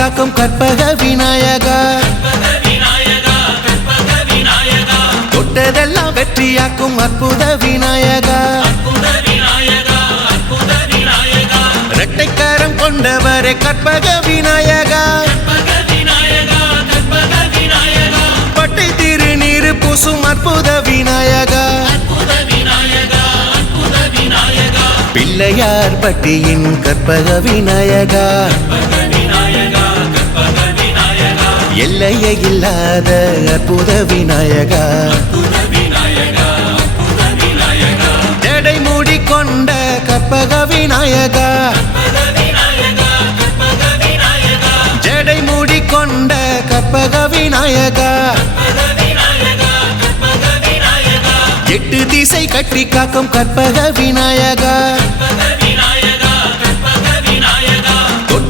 காக்கும் கற்பக விநாயகா. தொட்டதெல்லாம் வெற்றியாக்கும் அற்புத விநாயகா. இரட்டைக்காரம் கொண்டவரே கற்பக விநாயகா. பட்டை திருநீரு பூசும் அற்புத விநாயகா. பிள்ளையார் பட்டியின் கற்பக விநாயகா. எல்லையே இல்லாத அற்புத விநாயகா. ஜடை மூடிக்கொண்ட கற்பக விநாயகா. ஜடை மூடிக்கொண்ட கற்பக விநாயகா. எட்டு திசை கட்டி காக்கும் கற்பக விநாயகா.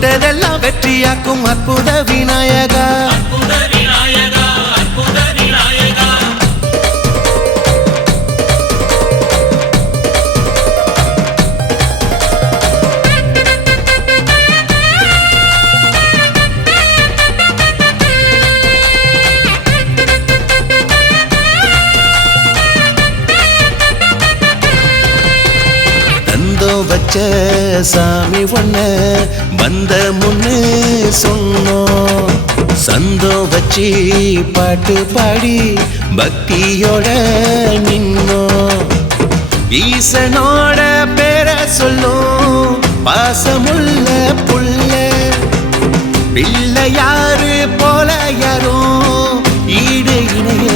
தொட்டதெல்லாம் வெற்றியாக்கும் அற்புத விநாயகா. வச்ச சாமி ஒன்று வந்த முன்னு சொன்னோம். சந்தோ வச்சு பாட்டு பாடி பக்தியோட நின்னோம். ஈசனோட பேர சொல்லும் பாசமுள்ள புள்ள. பிள்ளையாரு போல யாரும் ஈடு இணைய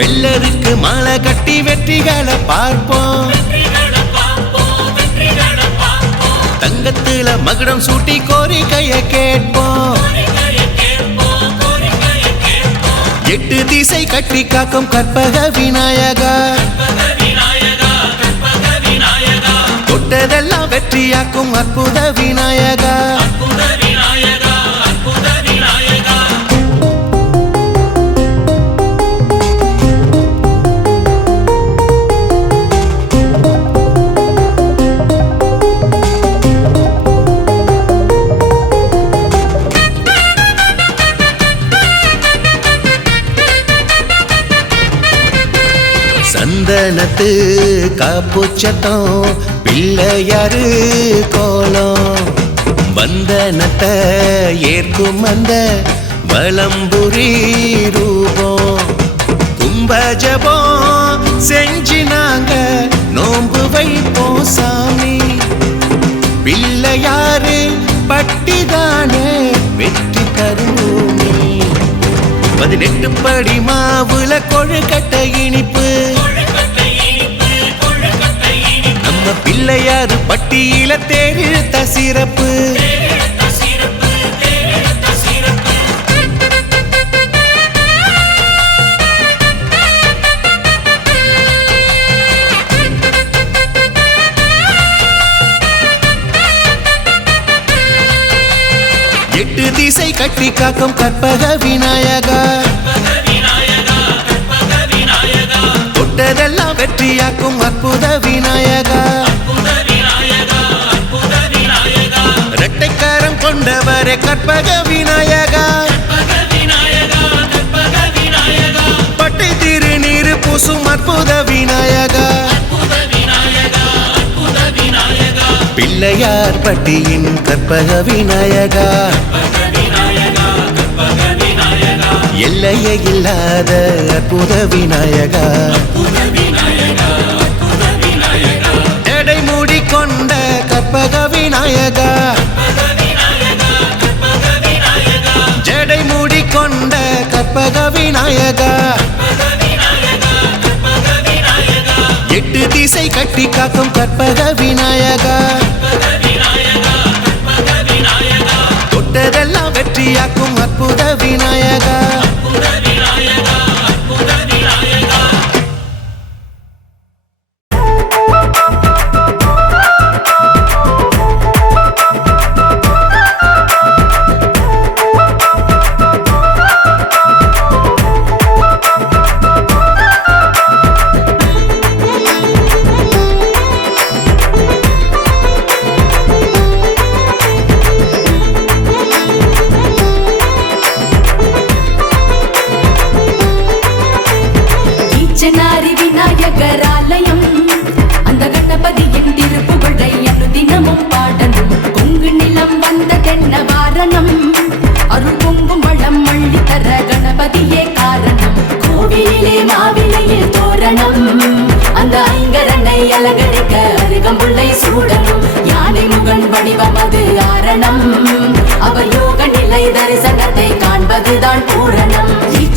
வெள்ளருக்கு மாலை கட்டி வெற்றிகளை பார்ப்போம். தங்கத்துல மகுடம் சூட்டி கோரிக்கைய கேட்போம். எட்டு திசை கட்டி காக்கும் கற்பக விநாயகா. தொட்டதெல்லாம் வெற்றியாக்கும் அற்புத விநாயகா. கணத்து காப்புச்சத்தம் பிள்ளையாரு கோலம். வந்தனத்தை ஏற்கும் அந்த வலம்புரி ரூபம். கும்பஜபம் செஞ்சு நாங்க நோன்பு வைப்போம் சாமி. பிள்ளையாரு பட்டிதானே வெற்றி தருவோமே. பதினெட்டு படி மாவுல கொழுக்கட்டை இனிப்பு. நம்ம பிள்ளையாரு பட்டியில தேரிழுத்த சிறப்பு எட்டு திசை கட்டி காக்கும் கற்பக விநாயகா. தொட்டதெல்லாம் வெற்றியாக்கும் அற்புத விநாயகா. இரட்டைக்காரம் கொண்டவரே கற்பக விநாயகா. பட்டை திருநீர் பூசும் அற்புத விநாயகா. பிள்ளையார் பட்டியின் கற்பக விநாயகா. எல்லையே இல்லாத அற்புத விநாயகா. எடை மூடி கொண்ட கற்பக விநாயகா ஜடை மூடி கொண்ட கற்பக விநாயகா எட்டு திசை கட்டி காக்கும் கற்பக விநாயகா தொட்டதெல்லாம் வெற்றியாக்கும் அற்புத விநாயகா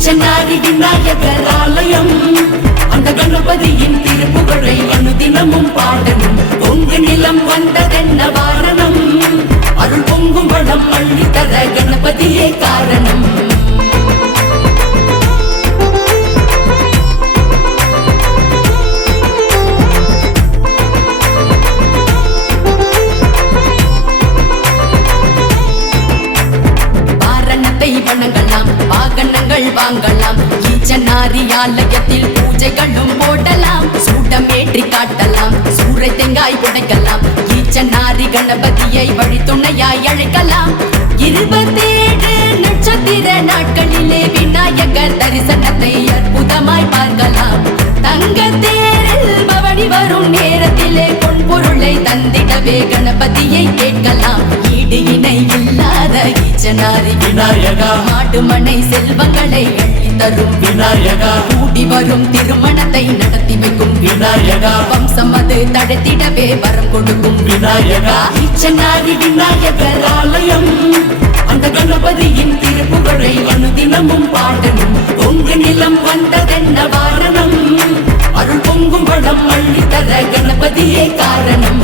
சென்னாரி ஈச்சனாரி விநாயகர் ஆலயம். அந்த கணபதியின் திருப்புகழை அனுதினமும் பாடணும். பொங்கு நிலம் வந்ததென்ன வாரணம்? அருள் பொங்கும் வளம் அள்ளி தர கணபதியே காரணம். ஈச்சனாரி ஆலயத்தில் பூஜைகளும் போடலாம். சூடமேற்றி காட்டலாம். சூறை தேங்காய் உடைக்கலாம் ஈச்சனாரி கணபதியை வழித்துணையாய் அழைக்கலாம். இருபத்தேழு நட்சத்திர நாட்களிலே விநாயகர் தரிசனத்தை அற்புதமாய் பார்க்கலாம். தங்க தேரில் பவனி வரும் நேரத்திலே பொன் பொருளை தந்திடவே கணபதியை கேட்கலாம். ஈடு இணை இல்லாத ஈச்சனாரி விநாயகா. மாட்டுமனை செல்வங்களை தரும் விநாயகா. கூடி வரும் திருமணத்தை நடத்தி வைக்கும் விநாயகா. வம்சம் அது தடுத்திடவே வரம் கொடுக்கும் விநாயகா. ஈச்சனாரி விநாயகர் ஆலயம். அந்த கணபதியின் திருப்புகழை அனுதினமும் பாடணும். பொங்கு நிலம் வந்ததென்ன வாரணம்? அருள் பொங்கும் வளம் அள்ளி தர கணபதியே காரணம்.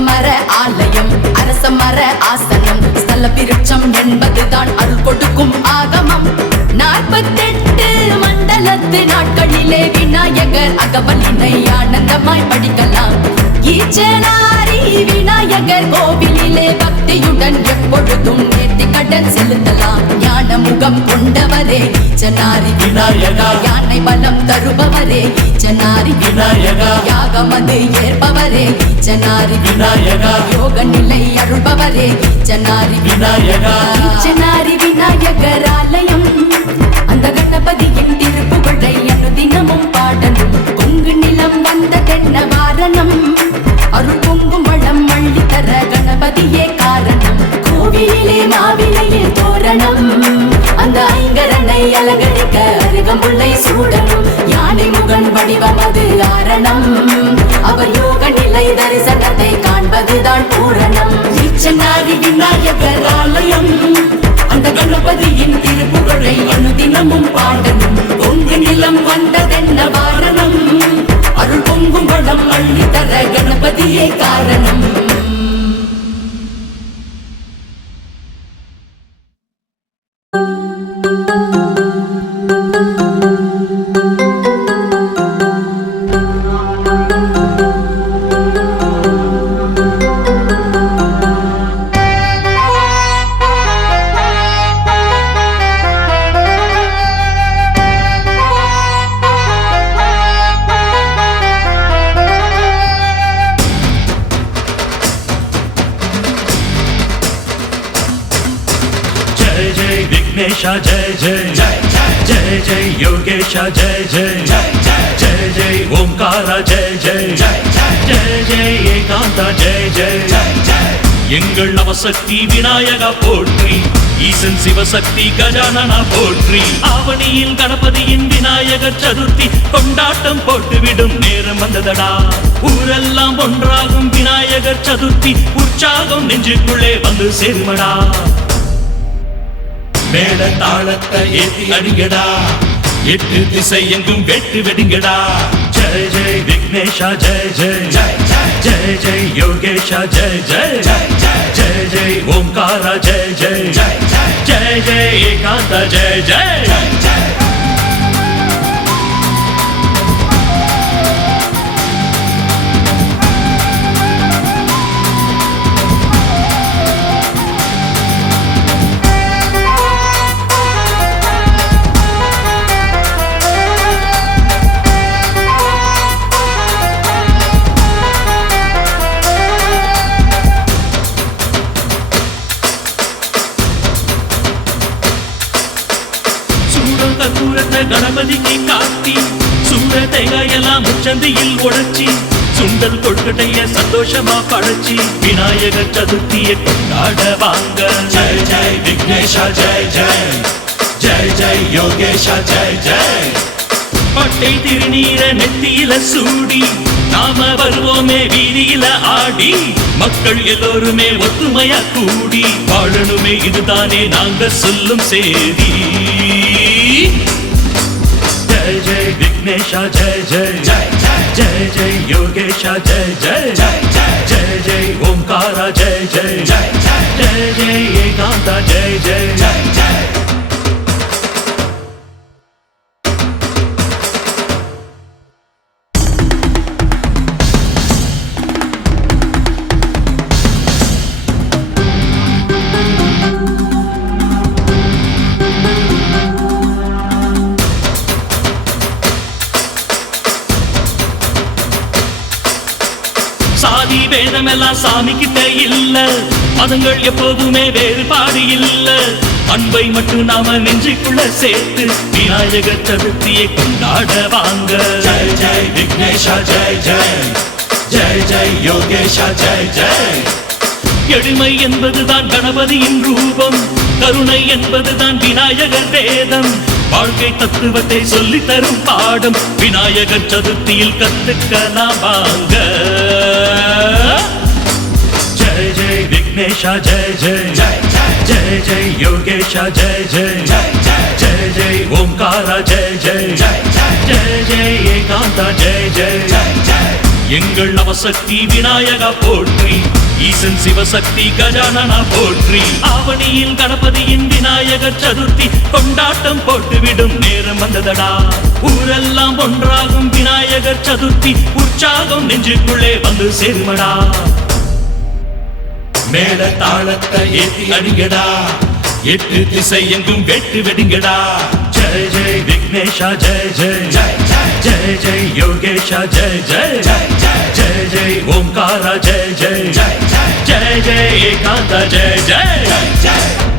மர ஆலயம் அரச மர ஆசனம். ஸ்தல விருட்சம் என்பதுதான் அருள் கொடுக்கும் ஆகமம். நாற்பத்தெட்டு மண்டலத்து நாட்களிலே விநாயகர் அகவலினை ஆனந்தமாய் படிக்கலாம். ஈச்சனாரி விநாயகர் கோவிலிலே பக்தியுடன் எப்பொழுதும் நேர்த்தி கடன் செலுத்தலாம். ஞான முகம் கொண்டவரே ஈச்சனாரி விநாயகா. யானை பலம் தருபவரே ஈச்சனாரி விநாயகா. யாகமது ஏற்பவரே ஈச்சனாரி விநாயகா. யோக நிலை அருள்பவரே ஈச்சனாரி விநாயகா. ஈச்சனாரி விநாயகர் ஆலயம். வந்த கணபதியின் திருப்புகழை அனுதினமும் பாடணும். கொங்கு நிலம் வந்த தென்ன வாரணம் அருள் பொங்கும் வளம் அள்ளி தர கணபதியே காரணம். கோவிலே மாவிலையில் தோரணம் அந்த ஐங்கரனை அலங்கரிக்க அருகம்புள்ளை சூடணும். யானை முகன் வடிவம் அது ஆரணம் அவர் யோக நிலை தரிசனத்தை காண்பதுதான் பூரணம். ஈச்சனாரி விநாயகர் ஆலயம் அந்த கணபதியின் திருப்பு திருப்புகழை அனுதினமும் பாடனும் பொங்கு நிலம் வந்ததென்ன வாரணம்? அருள் பொங்கும் வளம் அள்ளி தர கணபதியே காரணம். जय विघ्नेश जय जय जय जय जय योगेश जय जय जय जय ओंकार जय जय जय जय ஏகாந்த ஜெய ஜெய எங்கள் நவசக்தி விநாயகா போற்றி ஈசன் சிவசக்தி கஜானனா போற்றி ஆவணியில் கணபதியின் விநாயகர் சதுர்த்தி கொண்டாட்டம் போட்டுவிடும் நேரம் வந்ததடா ஊரெல்லாம் ஒன்றாகும் விநாயகர் சதுர்த்தி உற்சாகம் நெஞ்சுக்குள்ளே வந்து சேருமடா மேல தாளத்தை ஏத்தி அடிங்கடா. எட்டு திசை எங்கும் வெட்டு வெடிங்கடா. ஜெய ஜெய் விக்னேஷா ஜெய ஜெய். ஜெய ஜெய். யோகேஷா ஜெய ஜெய. ஜெய ஜெய் ஓம்காரா ஜெய ஜெய. ஜெய ஜெய. ஏகாந்த ஜெய ஜெய. முச்சந்தியில் உடைச்சி சுண்டல் கொழுக்கட்டைய சந்தோஷமா படைச்சி விநாயகர் சதுர்த்தியை கொண்டாட வாங்க. ஜெய் ஜெய் விக்னேஷா ஜெய் ஜெய். ஜெய் ஜெய் யோகேஷா ஜெய் ஜெய். பட்டை திருநீர நெத்தியில சூடி நாம வருவோமே வீதியில ஆடி மக்கள் எல்லோருமே ஒத்துமையா கூடி வாழணுமே இதுதானே நாங்க சொல்லும் சேதி ஜெய் ஜெய் விக்னேஷா ஜெய் ஜெய். ஜெய். ஜெய் ஜெய் யோகேஷா ஜெய் ஜெய் ஜெய் ஜெய் ஓம்காரா ஜெய் ஜெய் ஜெய் ஜெய் ஏகாந்தா ஜெய் ஜெய் ஜெய் சாதி வேதமெல்லாம் சாமி கிட்ட இல்ல. மதங்கள் எப்போதுமே வேறுபாடு இல்ல. அன்பை மட்டும் நாம நெஞ்சுக்குள்ள சேர்த்து விநாயகர் சதுர்த்தியை கொண்டாட வாங்க. ஜெய் ஜெய் விக்னேஷா ஜெய் ஜெய். ஜெய் ஜெய் யோகேஷா ஜெய் ஜெய். எளிமை என்பதுதான் கணபதியின் ரூபம் கருணை என்பதுதான் விநாயகர் வேதம். வாழ்க்கை தத்துவத்தை சொல்லி தரும் பாடம் விநாயகர் சதுர்த்தியில் கத்துக்கலாம் வாங்க. ஜெய் ஜெய் விக்னேஷா ஜெய் ஜெய். ஜெய் ஜெய் யோகேஷா ஜெய் ஜெய். ஜெய் ஜெய் ஓம்காரா ஜெய் ஜெய். ஜெய் ஜெய் ஏகாந்தா ஜெய் ஜெய். எங்கள் நவசக்தி விநாயகா போற்றி ஈசன் சிவசக்தி கஜானனா போற்றி. ஆவணியில் கணபதியின் விநாயகர் சதுர்த்தி. கொண்டாட்டம் போட்டுவிடும் நேரம் வந்ததடா. ஊரெல்லாம் ஒன்றாகும் விநாயகர் சதுர்த்தி. உற்சாகம் நெஞ்சுக்குள்ளே வந்து சேருமடா. மேல தாளத்தை ஏத்தி அடிங்கடா. எட்டு திசை எங்கும் வெட்டு வெடிங்கடா. Jai Jai விக்னேஷா Jai Jai. Jai Jai. யோகேஷா Jai Jai. Jai Jai. Omkara Jai. Jai Jai. jay jay ekanta jay jay jay jay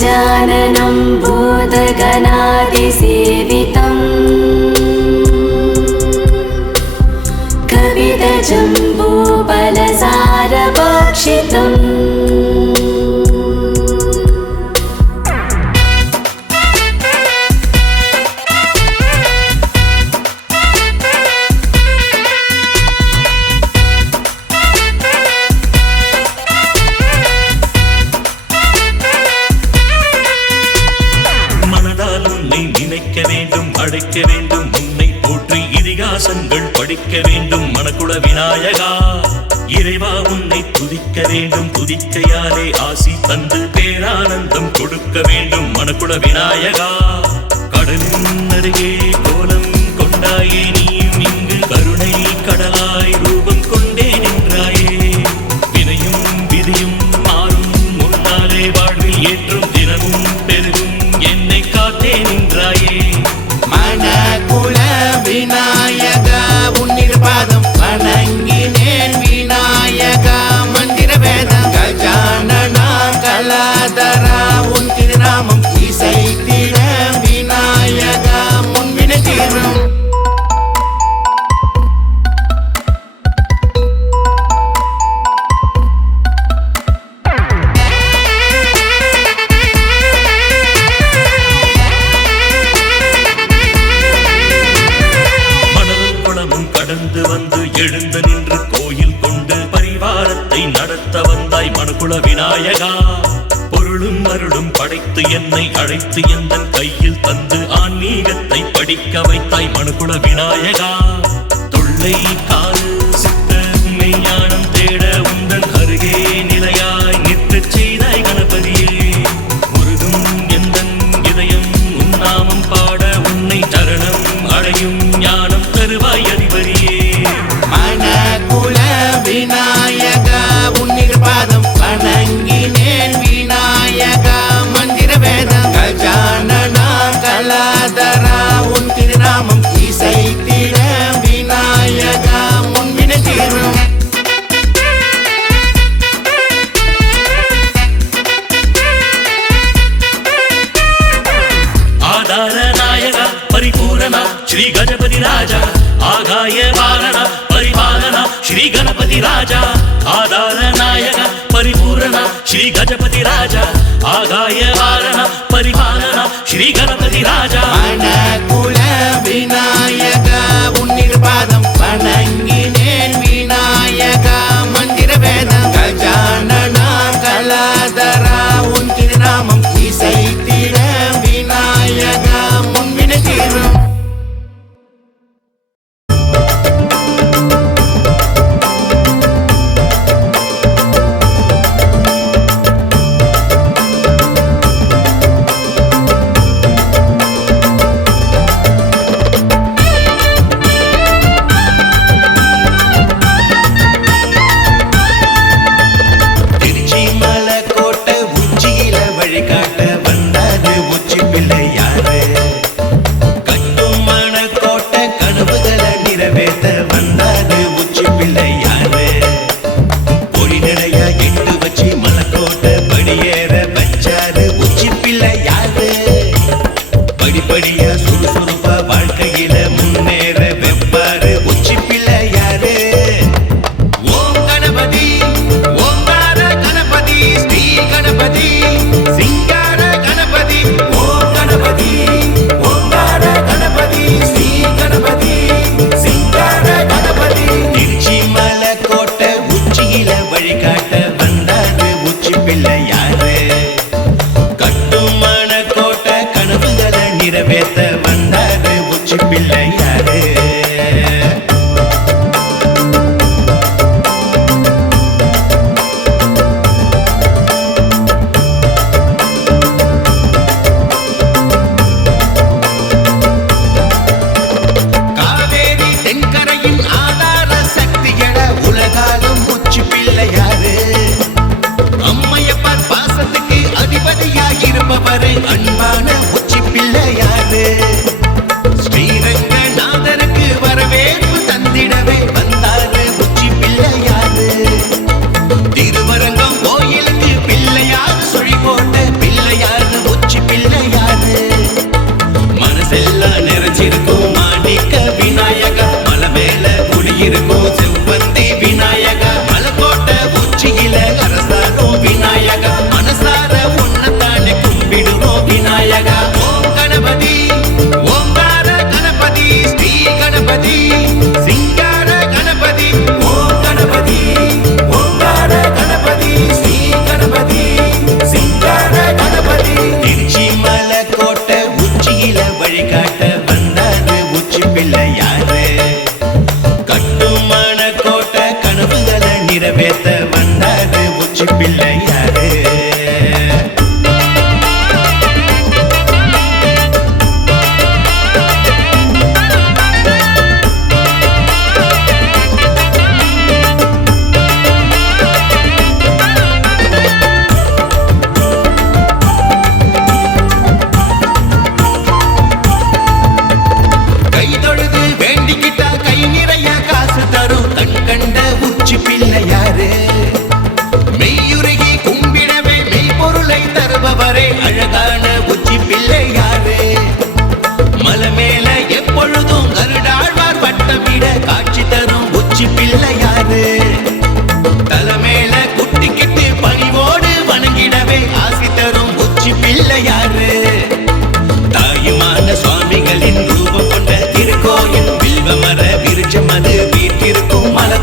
गजाननं भूतगणादिसेवितम् कवितजम्बूफलसारभक्षितम् வேண்டும் வேண்டும். உன்னை போற்றி இதிகாசங்கள் படிக்க வேண்டும். மனக்குல விநாயகா இறைவா உன்னை துதிக்க வேண்டும். துதிக்கையாலே ஆசி தந்து பேரானந்தம் கொடுக்க வேண்டும். மனக்குல விநாயகா கடலின் அருகே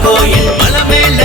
கோயில் மலமேல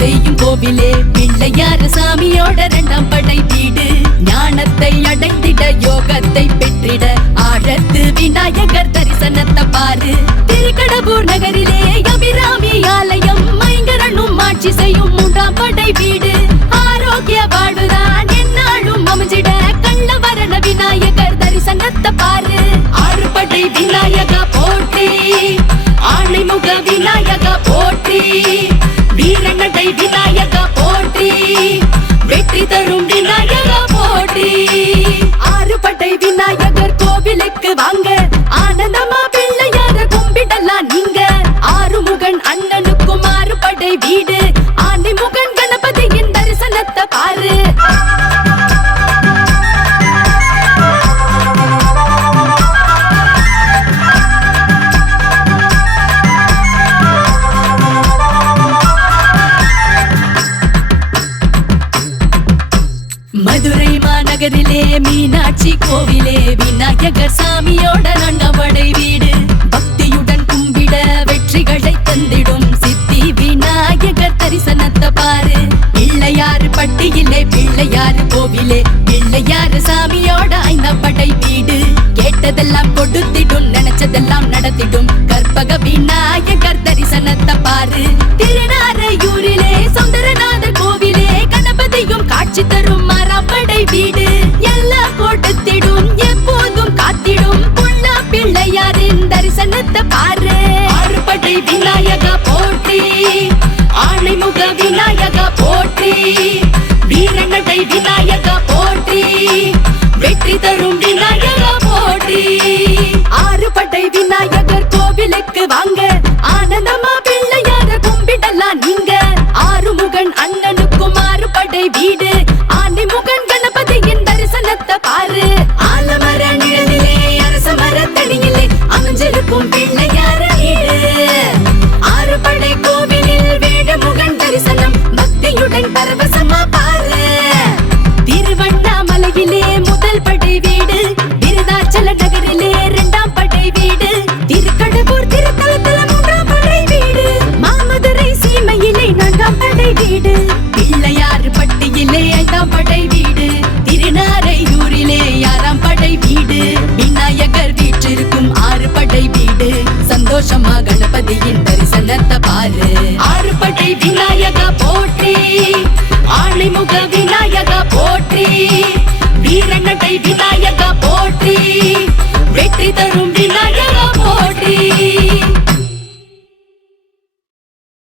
செய்யும் கோவிலே பிள்ளையாறு சாமியோட இரண்டாம் படை வீடு. ஞானத்தை அடைந்திட யோகத்தை பெற்றிட ஆழத்து விநாயகர் தரிசனத்தை பாரு. கோவிலே. பிள்ளையாரு சாமியோட ஐந்தா படை வீடு? கேட்டதெல்லாம் கொடுத்திடும் நினைச்சதெல்லாம் நடத்திடும். கற்பக விநாயகர் தரிசனத்தை பாரு. திருநாரையூரிலே சுந்தரநாதர் கோவிலே கணபதியும் காட்சி தரும் மரப்படை வீடு. எல்லாம் கொடுத்திடும் எப்போதும் காத்திடும். புள்ளா பிள்ளையாரின் தரிசனத்தை பாரு. ஆறுபடை விநாயகா போற்றி. ஆணைமுக விநாயகா போற்றி. விநாயகா விநாயகா போற்றி. வெற்றி தரும் விநாயகா